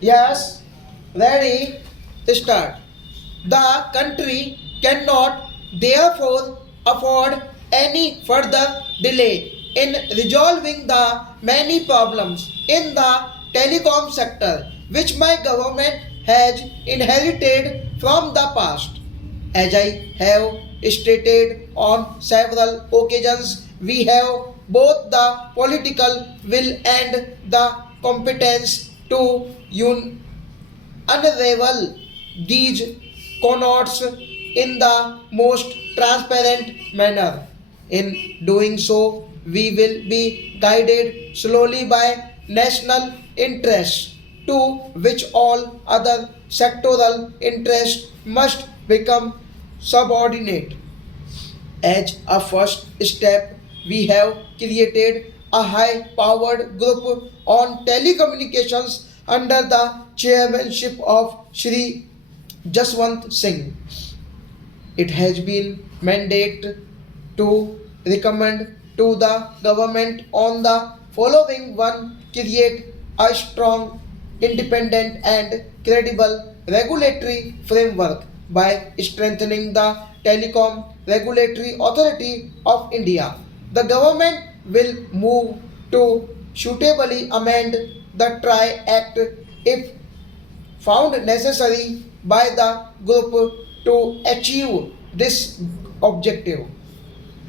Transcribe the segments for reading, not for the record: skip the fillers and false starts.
Yes, ready, start. The country cannot therefore afford any further delay in resolving the many problems in the telecom sector which my government has inherited from the past. As I have stated on several occasions, we have both the political will and the competence to unravel these connotes in the most transparent manner. In doing so, we will be guided slowly by national interests to which all other sectoral interests must become subordinate. As a first step, we have created a high powered group on telecommunications under the chairmanship of Shri Jaswant Singh. It has been mandated to recommend to the government on the following one: create a strong, independent and credible regulatory framework by strengthening the Telecom Regulatory Authority of India. The government will move to suitably amend the TRI Act if found necessary by the group to achieve this objective.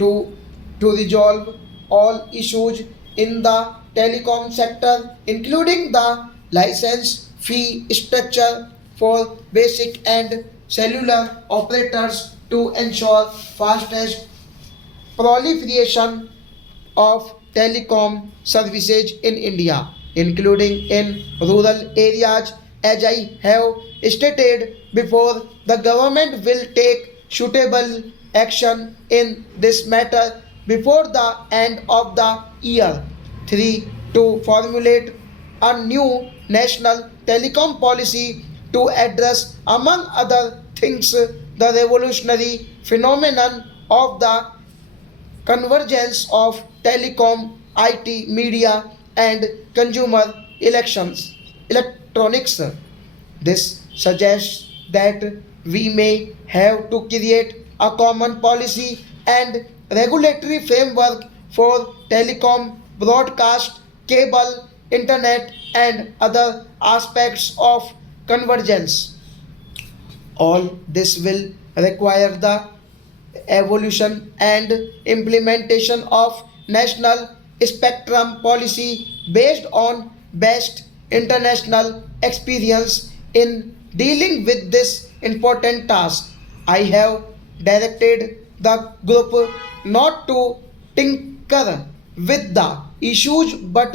to, to resolve all issues in the telecom sector, including the license fee structure for basic and cellular operators to ensure fastest proliferation of telecom services in India, including in rural areas. As I have stated before, the government will take suitable action in this matter before the end of the year. 3. To formulate a new national telecom policy to address, among other things, the revolutionary phenomenon of the convergence of telecom, IT, media, and consumer electronics. This suggests that we may have to create a common policy and regulatory framework for telecom, broadcast, cable, internet, and other aspects of convergence. All this will require the evolution and implementation of national spectrum policy based on best international experience in dealing with this important task. I have directed the group not to tinker with the issues but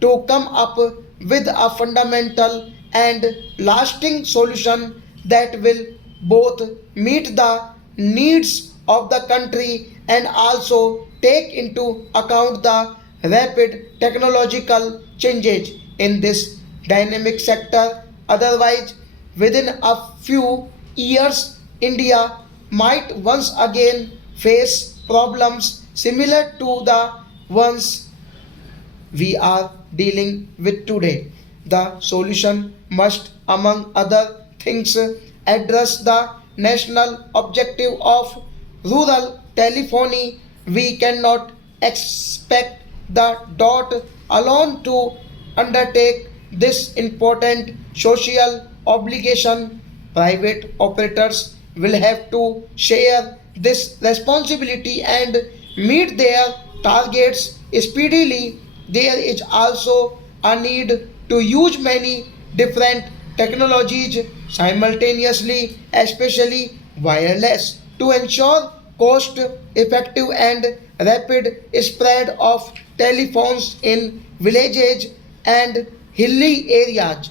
to come up with a fundamental and lasting solution that will both meet the needs of the country and also take into account the rapid technological changes in this dynamic sector. Otherwise, within a few years, India might once again face problems similar to the ones we are dealing with today. The solution must, among other things, address the national objective of rural telephony. We cannot expect the dot alone to undertake this important social obligation. Private operators will have to share this responsibility and meet their targets speedily. There is also a need to use many different technologies simultaneously, especially wireless, to ensure cost effective and rapid spread of telephones in villages and hilly areas.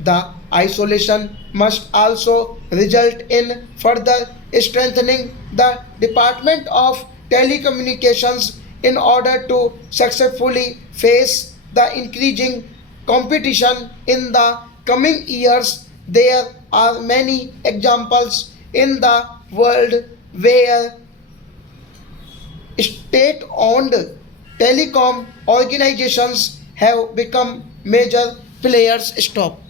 The isolation must also result in further strengthening the Department of Telecommunications in order to successfully face the increasing competition in the coming years. There are many examples in the world where state owned telecom organizations have become major players. Stop.